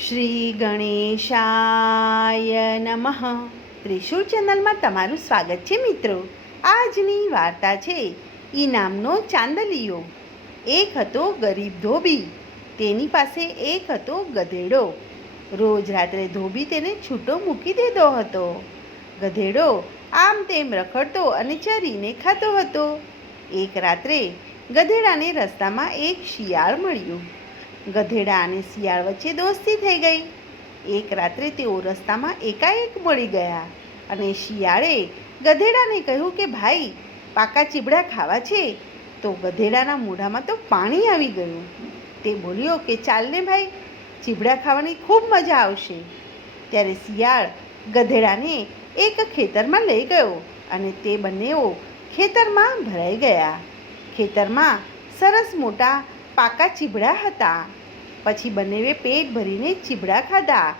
શ્રી ગણેશાય નમઃ. ત્રિશુળ ચેનલમાં તમારું સ્વાગત છે મિત્રો. આજની વાર્તા છે ઈનામનો ચાંદલિયો. એક હતો ગરીબ ધોબી, તેની પાસે એક હતો ગધેડો. રોજ રાત્રે ધોબી તેને છૂટો મૂકી દેતો હતો. ગધેડો આમ તેમ રખડતો અને ચરીને ખાતો હતો. એક રાત્રે ગધેડાને રસ્તામાં એક શિયાળ મળ્યું. ગધેડા અને શિયાળ વચ્ચે દોસ્તી થઈ ગઈ. એક રાત્રે તેઓ રસ્તામાં એકાએક મળી ગયા અને શિયાળે ગધેડાને કહ્યું કે ભાઈ, પાકા ચીબડા ખાવા છે. તો ગધેડાના મોઢામાં તો પાણી આવી ગયું. તે બોલ્યો કે ચાલ ને ભાઈ, ચીબડા ખાવાની ખૂબ મજા આવશે. ત્યારે શિયાળ ગધેડાને એક ખેતરમાં લઈ ગયો અને તે બંનેઓ ખેતરમાં ભરાઈ ગયા. ખેતરમાં સરસ મોટા પાકા ચીબડા હતા. પછી બંનેવે પેટ ભરીને ચીબડા ખાધા.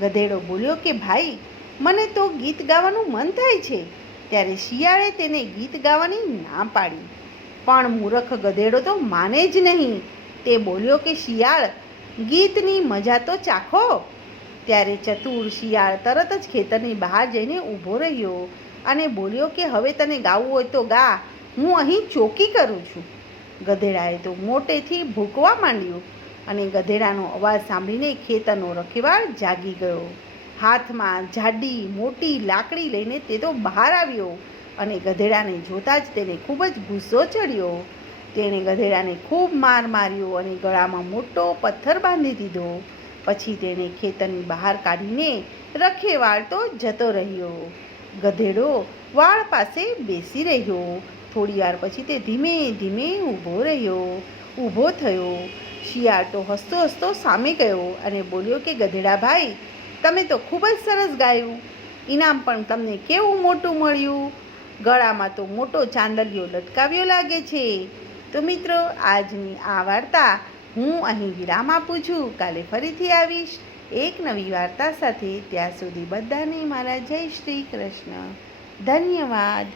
ગધેડો બોલ્યો કે ભાઈ, મને તો ગીત ગાવાનું મન થાય છે. ત્યારે શિયાળે તેને ગીત ગાવાની ના પાડી, પણ મૂર્ખ ગધેડો તો માને જ નહીં. તે બોલ્યો કે શિયાળ, ગીતની મજા તો ચાખો. ત્યારે ચતુર શિયાળ તરત જ ખેતરની બહાર જઈને ઊભો રહ્યો અને બોલ્યો કે હવે તને ગાવું હોય તો ગા, હું અહીં ચોકી કરું છું. ગધેડાએ તો મોટેથી ભૂકવા માંડ્યું અને ગધેડાનો અવાજ સાંભળીને ખેતરનો રખેવાળ જાગી ગયો. હાથમાં જાડી મોટી લાકડી લઈને તે તો બહાર આવ્યો અને ગધેડાને જોતાં જ તેને ખૂબ જ ગુસ્સો ચડ્યો. તેણે ગધેડાને ખૂબ માર માર્યો અને ગળામાં મોટો પથ્થર બાંધી દીધો. પછી તેણે ખેતરની બહાર કાઢીને રખેવાળ તો જતો રહ્યો. ગધેડો વાળ પાસે બેસી રહ્યો. થોડી વાર પછી તે ધીમે ધીમે ઊભો થયો. શિયાળ તો હસતો હસતો સામે ગયો અને બોલ્યો કે ગધેડા ભાઈ, તમે તો ખૂબ જ સરસ ગાયું. ઇનામ પણ તમને કેવું મોટું મળ્યું. ગળામાં તો મોટો ચાંદલિયો લટકાવ્યો લાગે છે. તો મિત્રો, આજની આ વાર્તા હું અહીં વિરામ આપું છું. કાલે ફરીથી આવીશ એક નવી વાર્તા સાથે. ત્યાં સુધી બધાને મારા જય શ્રી કૃષ્ણ. ધન્યવાદ.